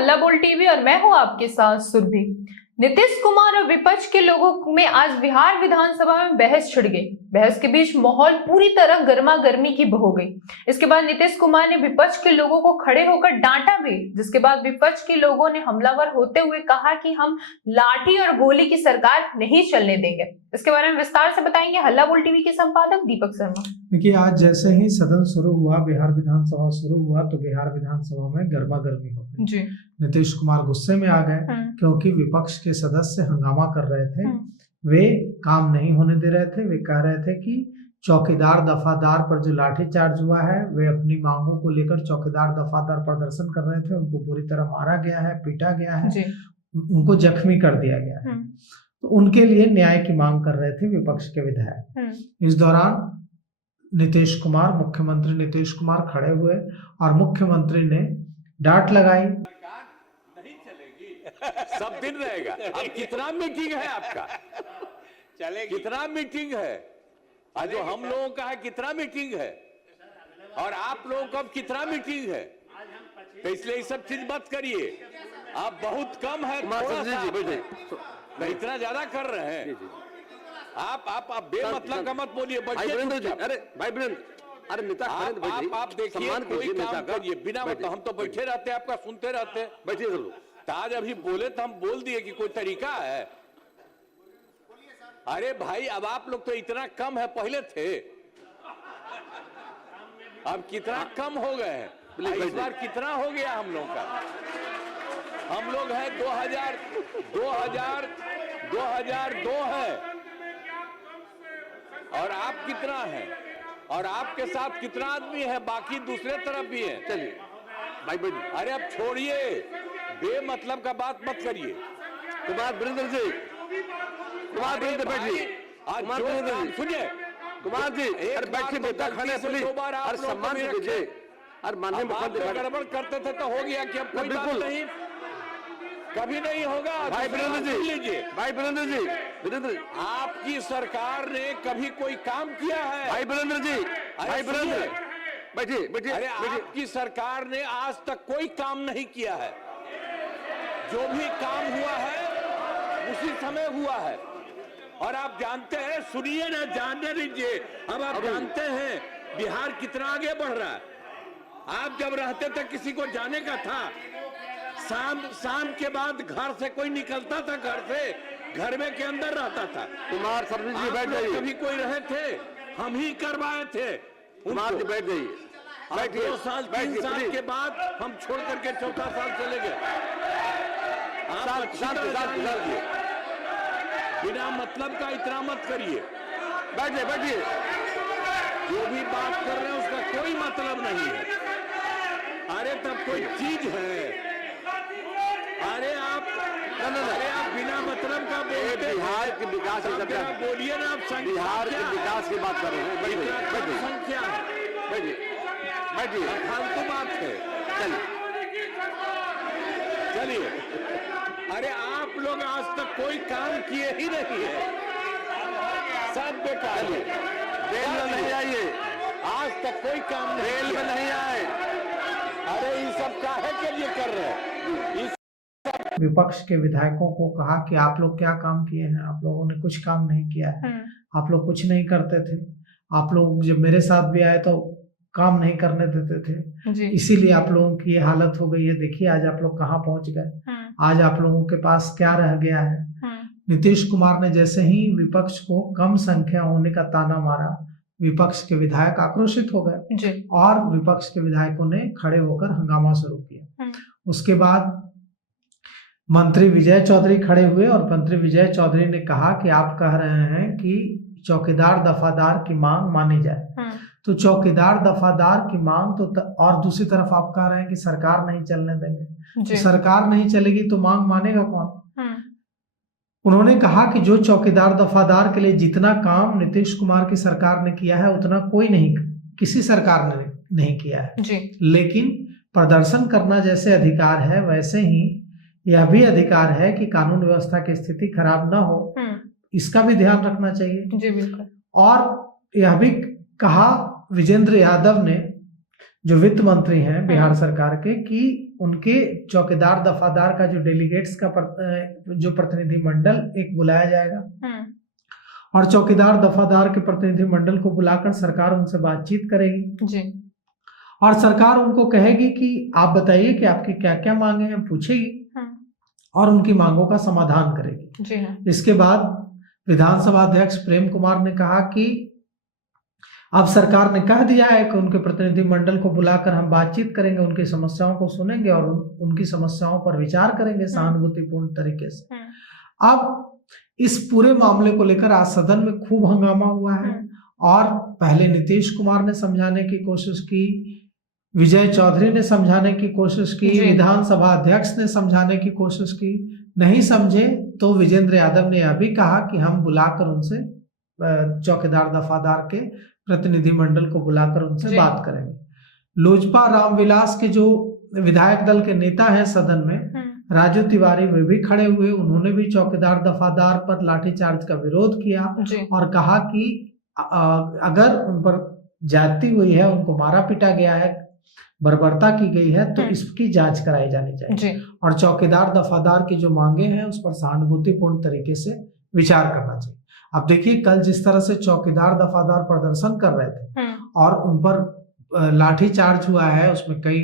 हल्ला बोल टीवी और मैं हूं आपके साथ सुरभि। नीतीश कुमार और विपक्ष के लोगों में आज बिहार विधानसभा में बहस छिड़ गई। बहस के बीच माहौल पूरी तरह गर्मा गर्मी की हो गई। इसके बाद नीतीश कुमार ने विपक्ष के लोगों को खड़े होकर डांटा भी, जिसके बाद विपक्ष के लोगों ने हमलावर होते हुए कहा कि हम लाठी और गोली की सरकार नहीं चलने देंगे। इसके बारे में विस्तार से बताएंगे हल्ला बोल टीवी के संपादक दीपक शर्मा। देखिए, आज जैसे ही सदन शुरू हुआ, बिहार विधानसभा शुरू हुआ, तो बिहार विधानसभा में गर्मा गर्मी हो गई। नीतीश कुमार गुस्से में आ गए क्योंकि विपक्ष के सदस्य हंगामा कर रहे थे। वे काम नहीं होने दे रहे थे। वे कह रहे थे कि चौकीदार दफादार पर जो लाठीचार्ज हुआ है, वे अपनी मांगों को लेकर चौकीदार दफादार प्रदर्शन कर रहे थे। उनको बुरी तरह मारा गया है, पीटा गया है, उनको जख्मी कर दिया गया है। तो उनके लिए न्याय की मांग कर रहे थे विपक्ष के विधायक। इस दौरान मुख्यमंत्री नीतीश कुमार खड़े हुए और मुख्यमंत्री ने डांट लगाई। नहीं चलेगी, सब दिन रहेगा। अब कितना मीटिंग है आपका? चलेगी, कितना मीटिंग है? आज जो हम लोगों का है कितना मीटिंग है, और आप लोगों का कितना मीटिंग है? तो इसलिए ये सब चीज मत करिए। आप बहुत कम है, इतना ज्यादा कर रहे हैं आप बेमतलब का मत बोलिए। अरे भाई वीरेंद्र, अरे नेता आप देखिए, कोई काम करिए बिना मतलब। हम तो बैठे रहते हैं, आपका सुनते रहते हैं। बैठिए जरूर। आज अभी बोले तो हम बोल दिए कि कोई तरीका है? अरे भाई, अब आप लोग तो इतना कम है, पहले थे, अब कितना कम हो गए हैं। इस बार कितना हो गया हम लोग का? हम लोग है 2002 है, और आप कितना है, और आपके साथ कितना आदमी है, बाकी दूसरे तरफ भी है। चलिए भाई बैठिए। अरे अब छोड़िए, बेमतलब का बात मत करिए। कुमार वीरेंद्र जी, कुमार वीरेंद्र बैठिए। कुमार वीरेंद्र जी सुनिए, कुमार जी अरे बैठिए, बेटा खाने प्लीज। अरे सम्मान दीजिए। अरे माननीय मुख्यमंत्री गड़बड़ करते थे तो हो गया कि अब कोई बात नहीं, कभी नहीं होगा। भाई वीरेंद्र जी लीजिए। भाई वीरेंद्र जी, आपकी सरकार ने कभी कोई काम किया है? भाई वीरेंद्र जी, भाई वीरेंद्र बैठिए बैठिए। अरे आपकी सरकार ने आज तक कोई काम नहीं किया है। जो भी काम हुआ है उसी समय हुआ है। और आप जानते हैं, सुनिए ना, जानने दीजिए। अब आप जानते हैं बिहार कितना आगे बढ़ रहा है। आप जब रहते थे, किसी को जाने का था, शाम के बाद घर से कोई निकलता था, घर से घर में के अंदर रहता था। कुमार सर्विस जी बैठ जाइए। कभी कोई रहे थे? हम ही करवाए थे। कुमार जी बैठ जाइए। 2 साल 3 साल के बाद हम छोड़ करके 4था साल चले गए। आप बिना मतलब का इतना मत करिए। बैठिए बैठिए। जो भी बात कर रहे हैं उसका कोई मतलब नहीं है। अरे तब कोई चीज है। अरे आप बिना मतलब का बिहार के विकास की बोलिए ना। आप बिहार के विकास की बात कर रहे हैं। बैठिए संख्या है, बैठिए फालतू बात है। चलिए। अरे आप लोग आज तक कोई काम किए ही नहीं है, सब बेकार है। रेल में नहीं आइए, आज तक कोई काम नहीं। रेल में नहीं आए। अरे ये सब काहे के लिए कर रहे हैं? विपक्ष के विधायकों को कहा कि आप लोग क्या काम किए हैं? आप लोगों ने कुछ काम नहीं किया है। आप लोग कुछ नहीं करते थे। आप लोग जब मेरे साथ भी आए तो काम नहीं करने देते थे, इसीलिए आप लोगों की ये हालत हो गई है। देखिए आज आप लोग कहाँ पहुंच गए। आज आप लोगों के पास क्या रह गया है। नीतीश कुमार ने जैसे ही विपक्ष को कम संख्या होने का ताना मारा, विपक्ष के विधायक आक्रोशित हो गए और विपक्ष के विधायकों ने खड़े होकर हंगामा शुरू किया। उसके बाद मंत्री विजय चौधरी खड़े हुए और मंत्री विजय चौधरी ने कहा कि आप कह रहे हैं कि चौकीदार दफादार की मांग मानी जाए, तो चौकीदार दफादार की मांग तो और दूसरी तरफ आप कह रहे हैं कि सरकार नहीं चलने देंगे। तो सरकार नहीं चलेगी तो मांग मानेगा कौन? उन्होंने कहा कि जो चौकीदार दफादार के लिए जितना काम नीतीश कुमार की सरकार ने किया है उतना कोई नहीं, किसी सरकार ने नहीं किया है। लेकिन प्रदर्शन करना जैसे अधिकार है, वैसे ही यह भी अधिकार है कि कानून व्यवस्था की स्थिति खराब ना हो, इसका भी ध्यान रखना चाहिए। जी बिल्कुल। और यह भी कहा विजेंद्र यादव ने जो वित्त मंत्री हैं बिहार सरकार के, कि उनके चौकीदार दफादार का जो डेलीगेट्स का जो प्रतिनिधि मंडल एक बुलाया जाएगा और चौकीदार दफादार के प्रतिनिधि मंडल को बुलाकर सरकार उनसे बातचीत करेगी जी। और सरकार उनको कहेगी कि आप बताइए कि आपकी क्या क्या मांगे हैं, पूछेगी और उनकी मांगों का समाधान करेगी जी हाँ। इसके बाद विधानसभा अध्यक्ष प्रेम कुमार ने कहा कि अब सरकार ने कह दिया है कि उनके प्रतिनिधि मंडल को बुलाकर हम बातचीत करेंगे, उनकी समस्याओं को सुनेंगे और उनकी समस्याओं पर विचार करेंगे सहानुभूतिपूर्ण तरीके से। अब इस पूरे मामले को लेकर आज सदन में खूब हंगामा हुआ है और पहले नीतीश कुमार ने समझाने की कोशिश की, विजय चौधरी ने समझाने की कोशिश की, विधानसभा अध्यक्ष ने समझाने की कोशिश की, नहीं समझे तो विजेंद्र यादव ने यह भी कहा कि हम बुलाकर उनसे चौकीदार दफादार के प्रतिनिधि मंडल को बुलाकर उनसे बात करेंगे। लोजपा रामविलास के जो विधायक दल के नेता हैं सदन में, राजू तिवारी, वे भी खड़े हुए, उन्होंने भी चौकीदार दफादार पर लाठीचार्ज का विरोध किया और कहा कि अगर उन पर ज्यादती हुई है, उनको मारा पीटा गया है, बर्बरता की गई है तो इसकी जांच कराई जानी चाहिए और चौकीदार दफादार की जो मांगे हैं उस पर सहानुभूतिपूर्ण तरीके से विचार करना चाहिए। अब देखिए, कल जिस तरह से चौकीदार दफादार प्रदर्शन कर रहे थे और उन पर लाठी चार्ज हुआ है, उसमें कई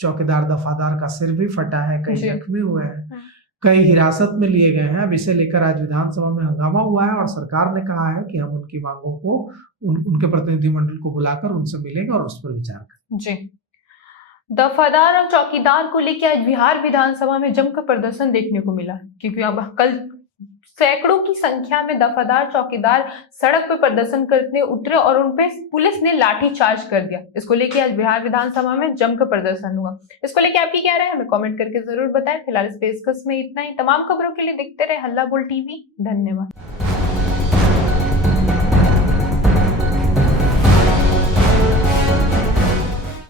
चौकीदार दफादार का सिर भी फटा है, कई जख्मी हुए हैं, कई हिरासत में लिए गए हैं। अब इसे लेकर आज विधानसभा में हंगामा हुआ है और सरकार ने कहा है कि हम उनकी मांगों को उनके प्रतिनिधिमंडल को बुलाकर उनसे मिलेंगे और उस पर विचार करेंगे। जी। दफादार और चौकीदार को लेकर आज बिहार विधानसभा में जमकर प्रदर्शन देखने को मिला, क्योंकि अब कल सैकड़ों की संख्या में दफादार चौकीदार सड़क पर प्रदर्शन करने उतरे और उन पे पुलिस ने लाठी चार्ज कर दिया। इसको लेके आज बिहार विधानसभा में जमकर प्रदर्शन हुआ। इसको लेके आपकी क्या राय है, हमें कमेंट करके जरूर बताएं। फिलहाल इस पेशकश में इतना ही। तमाम खबरों के लिए देखते रहे हल्ला बोल टीवी। धन्यवाद।